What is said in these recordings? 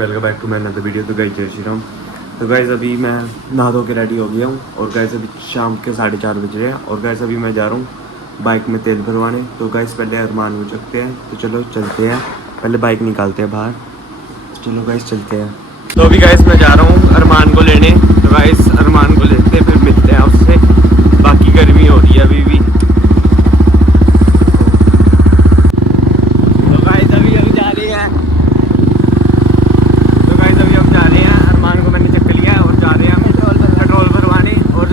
Welcome back to my another video. तो guys जय श्री राम। तो गाइस अभी मैं नहा धो के रेडी हो गया हूँ और गाइस अभी शाम के 4:30 बज रहे हैं और गाइस अभी मैं जा रहा हूँ बाइक में तेल भरवाने। तो गाइस पहले अरमान को चकते हैं, तो चलो चलते हैं, पहले बाइक निकालते हैं बाहर। चलो गाइस चलते हैं। तो अभी गाइस मैं जा रहा हूँ अरमान को लेने। तो गाइस अरमान को लेते हैं, फिर मिलते हैं उससे। बाकी गर्मी हो रही है अभी भी। तो गाइस अभी जा रही है। तो गाइस अभी हम जा रहे हैं, अरमान को मैंने चक्कर लिया है और जा रहे हैं हम पेट्रोल भरवाने। और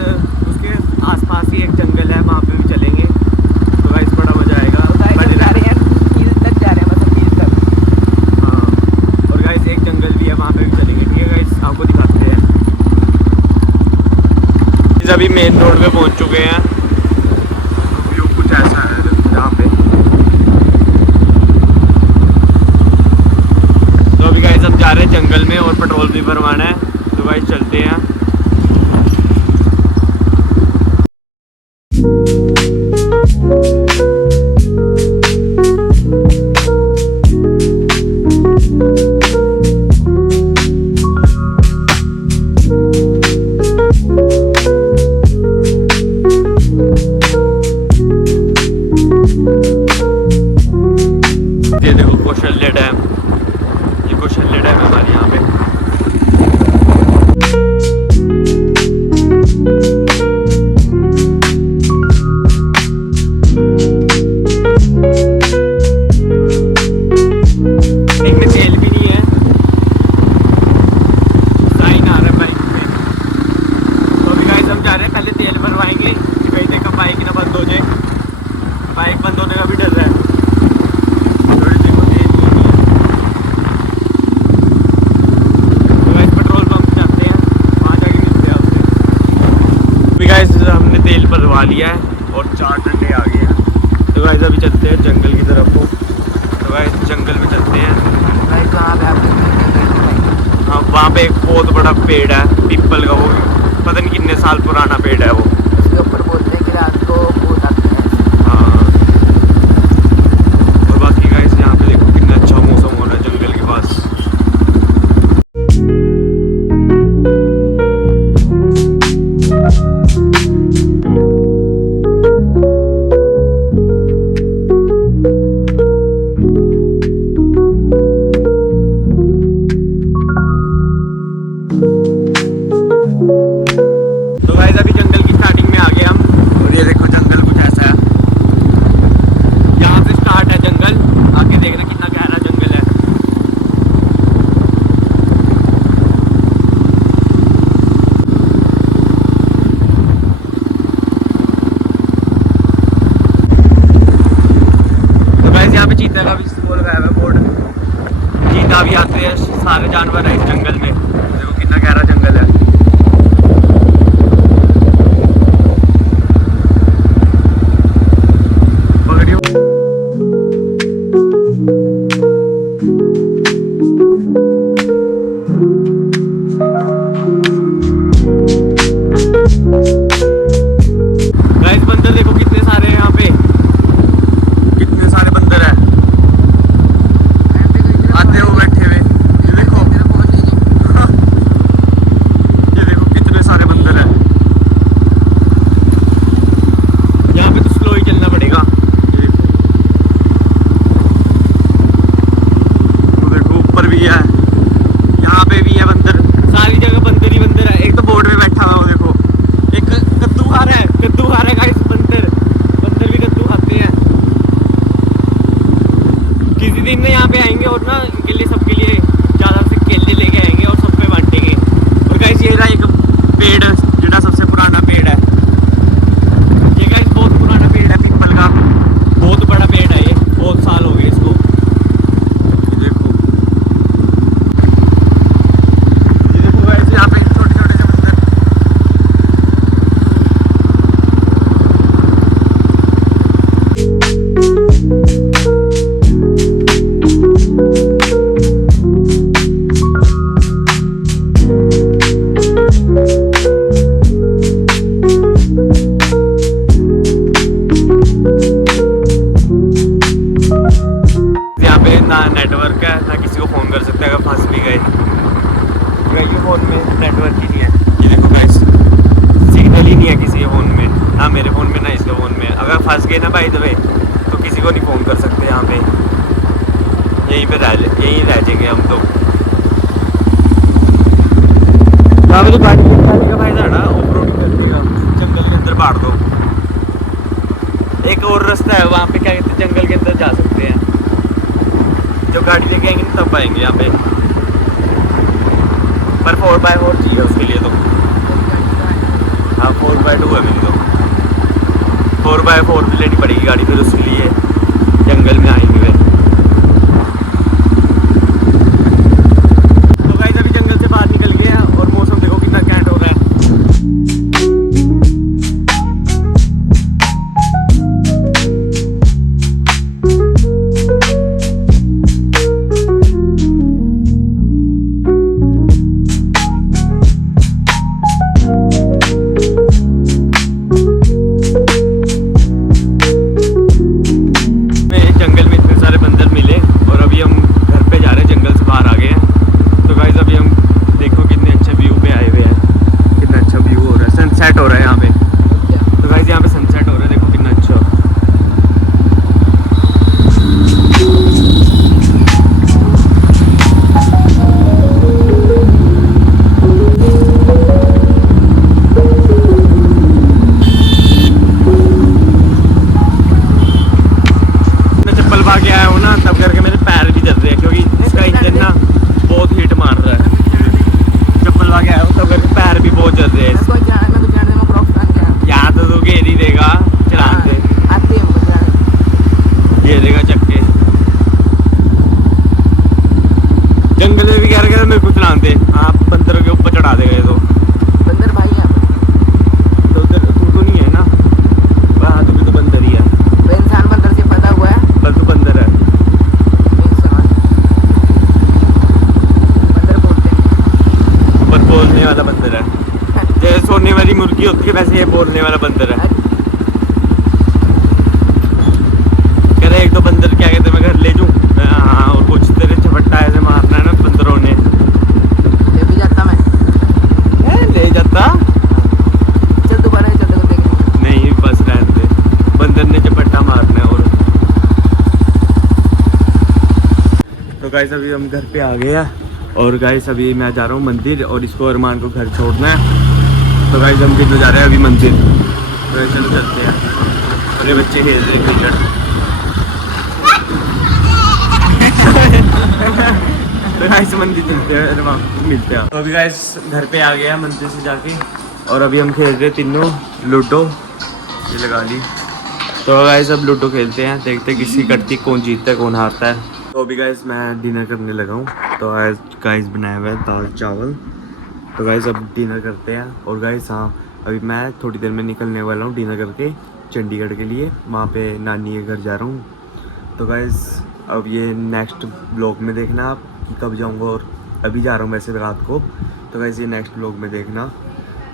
उसके आसपास ही एक जंगल है, वहाँ पे भी चलेंगे। तो गाइस बड़ा मजा आएगा। जा रहे हैं कील तक, जा रहे हैं मतलब कील तक। हाँ, और गाइस एक जंगल भी है, वहाँ पे भी चलेंगे। ठीक है गाइस, आपको दिखाते हैं। अभी मेन रोड पे पहुँच चुके हैं। व्यू कुछ ऐसा है यहाँ पे। तो अभी गाइस हम जा रहे हैं जंगल में और पेट्रोल भी भरवाना है। तो गाइस चलते हैं। ये देखो कौशल्य डैम, ये कौशल्य डैम है हमारे यहाँ पे। एक में तेल भी नहीं है, साइन आ रहा है बाइक पे। तो अभी गाइस हम जा रहे हैं, पहले तेल भरवाएंगे कि भाई देखो बाइक ना बंद हो जाए। बाइक बंद होने का भी डर है। हमने तेल भरवा लिया है और 4 डंडे आ गए हैं। तो गाइस अभी चलते हैं जंगल की तरफ को। तो गाइस जंगल में चलते हैं। हाँ, वहाँ पे एक बहुत बड़ा पेड़ है पीपल का, वो पता नहीं कितने साल पुराना पेड़ है वो। उसके ऊपर बोलते हैं कि रात को भूत आते हैं। हाँ, और बाकी गाइस यहाँ पे देखो कितना अच्छा मौसम हो रहा है जंगल के पास। तो गाइस अभी जंगल की स्टार्टिंग में आ गए हम और ये देखो जंगल कुछ ऐसा है। यहाँ से स्टार्ट है जंगल, आगे देखना कितना गहरा जंगल है। तो गाइस यहाँ पे चीता का भी बोल रहा है बोर्ड। चीता भी आते हैं, सारे जानवर है इस जंगल में। देखो कितना गहरा जंगल है। गाइस बंदर देखो कितने सारे हैं यहाँ पे, कितने सारे बंदर हैं आते हुए बैठे हुए। ये देखो ये देखो कितने सारे बंदर हैं। यहाँ पे तो स्लो ही चलना पड़ेगा। ये देखो ऊपर भी है, यहाँ पे भी है बंदर, सारी जगह बंदर ही बंदर है। एक तो बोर्ड में बैठा हुआ है वो देखो, एक कद्दू खा रहा है गाइस बंदर। ना बाय द वे, तो किसी को नहीं फ़ोन कर सकते यहाँ पे, यहीं रह जाएंगे हम तो। यहाँ पे तो गाड़ी का फायदा है ना, ऑफ रोडिंग करने का, जंगल के अंदर बाढ़ दो। एक और रास्ता है वहाँ पे, क्या कहते हैं, जंगल के अंदर जा सकते हैं। जो गाड़ी लेके आएंगे तब आएंगे यहाँ पे, पर 4x4 चाहिए उसके लिए तो। हाँ 4x2 है मेरी तो, 4x4 भी लेनी पड़ेगी गाड़ी फिर उसके लिए, जंगल में आएंगे वे। तो गाइस अभी जंगल से बाहर निकल गए हैं और मौसम देखो कितना कैंट हो रहा है। जंगल में इतने सारे बंदर मिले और अभी हम घर पे जा रहे हैं, जंगल से बाहर आ गए हैं। तो गाइस अभी हम देखो कितने अच्छे व्यू पे आए हुए हैं, कितना अच्छा व्यू हो रहा है, सनसेट हो रहा है यहाँ पे। तो गाइस यहाँ पे सनसेट हो रहा है, देखो कितना अच्छा। के आया हूँ ना तब करके मेरे पैर भी दर्द रहे हैं, क्योंकि इसका इंजन ना बहुत हीट मार रहा है। चप्पल लगा के आया हूँ तब करके पैर भी बहुत दर्द रहे हैं। यहाँ तो घेर ही देगा चलाते, घेर देगा चक्के। जंगल में भी कह रहे मेरे को चलाते, आप बंदरों के ऊपर चढ़ा देगा तो बंदर भाई है। तो उधर तू तो नहीं है ना, हाँ तू भी तो बंदर ही है। इंसान बंदर से पैदा हुआ है, पर तू बंदर है। बंदर बोलते हैं, पर बोलने वाला बंदर है, जैसे सोने वाली मुर्गी होती है वैसे ये बोलने वाला बंदर है। कह रहे एक तो बंदर क्या कहते मैं घर ले जाऊँ, हाँ, और कुछ तेरे झपट्टा ऐसे मारना है ना बंदरों ने। ले भी जाता मैं, ले जाता। चल दोबारा चल देखो देखेंगे। नहीं बस रहने दे, बंदर ने झपट्टा मारना है। और तो गाइस अभी हम घर पे आ गए हैं और गाइस अभी मैं जा रहा हूँ मंदिर और इसको अरमान को घर छोड़ना है। तो गाइस हम किधर जा रहे हैं अभी मंदिर, तो चलो चलते हैं। अरे बच्चे खेल रहे हैं क्रिकेट। तो गाइस मंदिर चलते हैं, अरमान मिलते हैं। तो अभी गाइस घर पे आ गया मंदिर से जाके और अभी हम खेल रहे तीनों लूडो, ये लगा ली। तो गाइस अब लूडो खेलते हैं, देखते हैं किसकी कटती, कौन जीतता है कौन हारता है। तो अभी गाइस मैं डिनर करने लगा हूँ। तो आज गाइस बनाया हुआ है दाल चावल। तो गाइस अब डिनर करते हैं। और गाइस हाँ अभी मैं थोड़ी देर में निकलने वाला हूँ डिनर करके चंडीगढ़ के लिए, वहाँ पे नानी के घर जा रहा हूँ। तो गाइस अब ये नेक्स्ट ब्लॉग में देखना आप कि कब जाऊँगा, और अभी जा रहा हूँ वैसे रात को। तो गाइस ये नेक्स्ट ब्लॉग में देखना।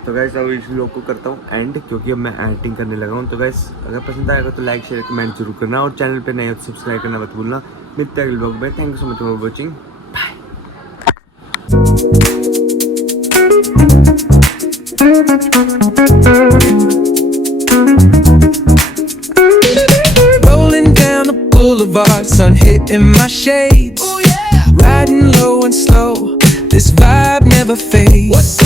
तो गाइस अब इस व्लॉग को करता हूँ एंड, क्योंकि अब मैं एडिटिंग करने लगा हूँ। तो गाइस अगर पसंद आएगा तो लाइक शेयर कमेंट जरूर करना, और चैनल पे नए हो तो सब्सक्राइब करना मत भूलना। मिलते हैं अगले व्लॉग में। Thank you so much for watching, Rolling down the boulevard, sun hitting my shades. Riding low and slow, this vibe never fades.